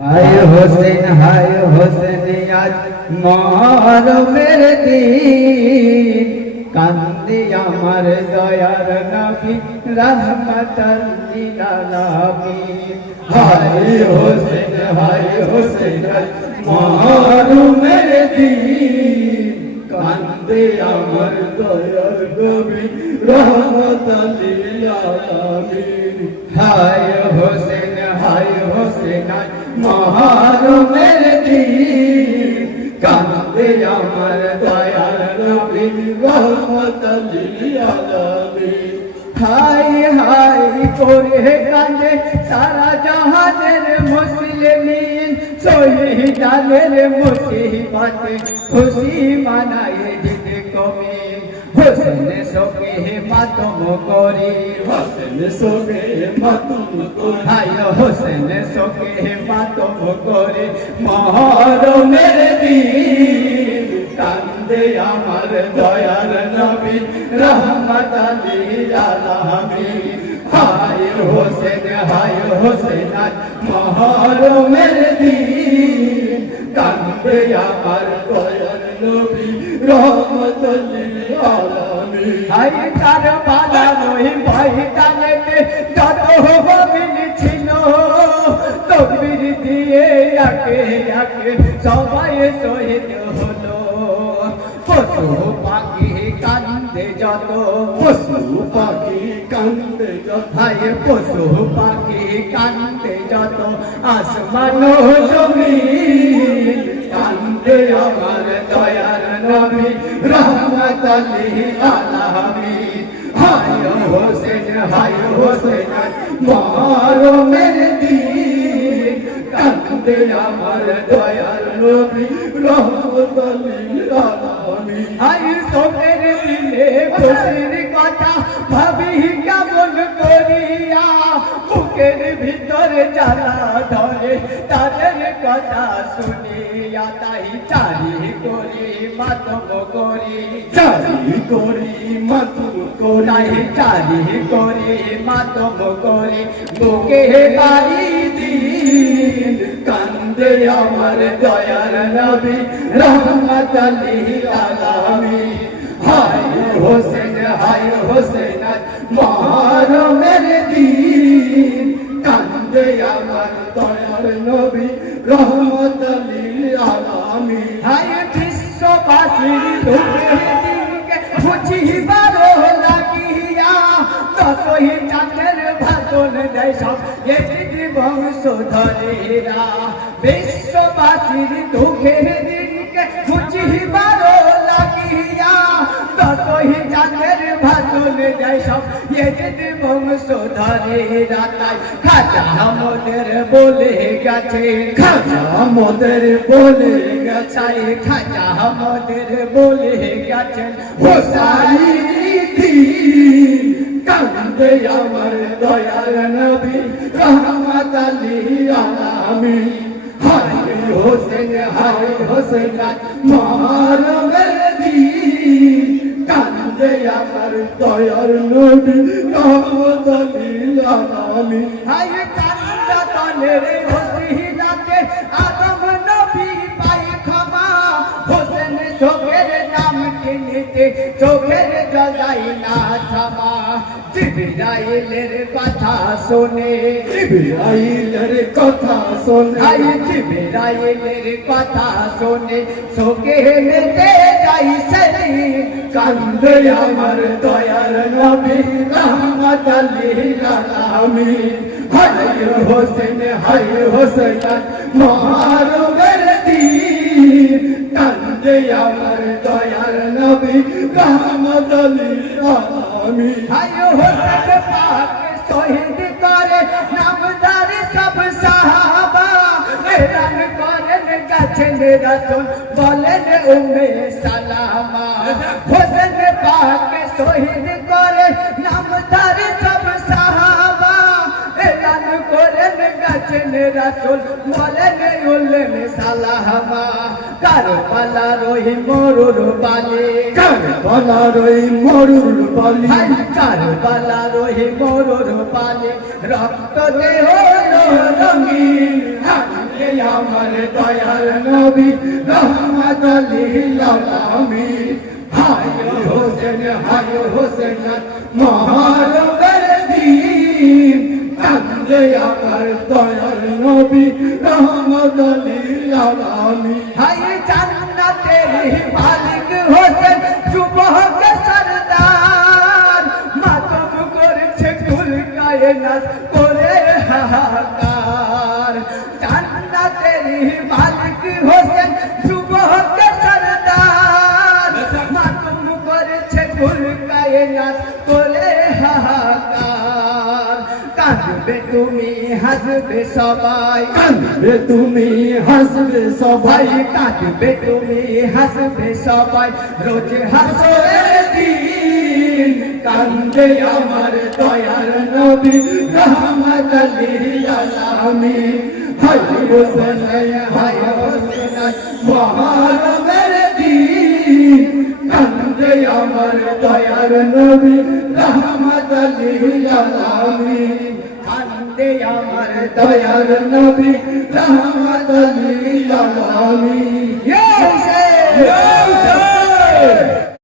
হায় হোসেন হায় হোসেন, আজ মহরমের দিন। কান্দি আমার দয়ার নবী, রহমতাল লিল হায় হোসেন হায় হোসেন, আজ মহরমের দিন। কান্দে আমার দয়ার নবী, রহমতাল লিল হায় হোসেন হায় হোসেন আজ মহরমের দিন। কান্দে আমার দয়ার নবী রহমতাল লিল আলামিন হাই হাই করে কান্দে সারা জাহানের মুসলিমিন। শহীদানের মুসিবতে খুশি মানায় দিতে কমে। হোসেন শোকে মাতম করি। হোসেন শোকে মাতম করি। হোসেন শোকে মাতম করে। মহরমের দিন কান্দে আমার দয়ার নবী রহমত আলী আলামিন হায় হোসেন হায় হোসেন আজ মহরমের দিন। কান্দে আমার দয়ার নবী রহমত আলী আলামিন। হায় তার বালা নই, ভাই তালেতে যত হবিল ছিল তকবীর দিয়ে আকে সবাই শহীদ হলো। পশু পাখি যত পশু পাখি কান্দে যত। হায় পশু পাখি কান্দে যত। আসমান জমি কান্দে আমার দয়ার নবী রহমত আলামিন হায় হোসেন হায় হোসেন মারো মেরে দিন কান্দে আমার দয়ার নবী রহমত হায় সোমের দিনে খুশির কথা ভাবি কেমন করিয়া বুকের ভিতরে জ্বালা ধরে তাদের কথা শুনিয়া তাই চারি করি মাতম করি। চারি করি মাতম করি। চারি করি মাতম করি। বুকে বাড়ি দিন কান্দে আমার দয়ার নবী, রহমত আলামিন হায় হোসেন হায় হোসেন মহরমের দিন। কান্দে আমার দয়ার নবী, রহমত আলামিন হায় বিশ্ববাসীর সব এটি বংশধরেরা বিশ্ববাসীর দুঃখের দিনকে বুঝিবার লাগিয়া দশই চাঁদের ভাষণ দেয় সব এটি বংশধরেরা। তাই খাজা আমাদের বলে গেছে, খাজা আমাদের বলে গেছে খাজা আমাদের বলে গেছেন হোসাইনি কান্দে আমার দয়ার নবী, রহমত আলী আলামিন হায় হোসেন হায় হোসেন মহরমের দিন কান্দে আমার দয়ার নবী, রহমত আলী আলামিন হায় কান্দা তনের হসিনাতে আদম নবী পাই ক্ষমা। হোসেন চোখের নাম কিনিতে, চোখের জলাই না থামা। জিবরাইলের কথা শোনে। জিবরাইলের কথা শোনে। আই জিবরাইলের কথা শোনে। চোখে মেতে যাই সেদিন। কান্দে আমার দয়ার নবী রহমত আলাইহিল আলামিন। হায় হোসেন হায় হোসেন মহারমের দিন। কান্দে আমার দয়ার নবী রহমত আলামিন। হায় হোসেন পাক শহীদ করে, নামদার সব সাহাবা। এরান করেন গেছেন রসুল বলেন উম্মে সালামা। হোসেন পাক শহীদ করে, নামদার সব সাহাবা। এরান করেন গেছেন রাসূল বলেন উল্লেন সালামা কারবালার ওই মরুর বালি। কারবালার ওই মরুর বালি। হাই কারবালার ওই মরুর বালি। রক্ত দে হলো রঙিন আমার দয়ার নবী। রহমত লিল আলামিন। হায় হোসেন হায় হোসেন মহারবের দিন। কান্দে আমার দয়ার নবী। লিল আলামিন হায় জান্নাতের মালিক হোসেন যুবক সরদার। মাতম করছে কুল কায়নাত কাঁদবে তুমি হাসবে সবাই। কান্দে তুমি হাসবে সবাই। কাঁদবে তুমি হাসবে সবাই। রোজ হাসবে দিন কান্দে আমার দয়ার নবী রহমত লিল আলামিন। হায় হোসেন হায় হোসেন মহারবের দিন কান্দে আমার দয়ার নবী রহমত লিল আলামিন। কান্দে আমার দয়ার নবী রহমত লিল আলামিন। দয়া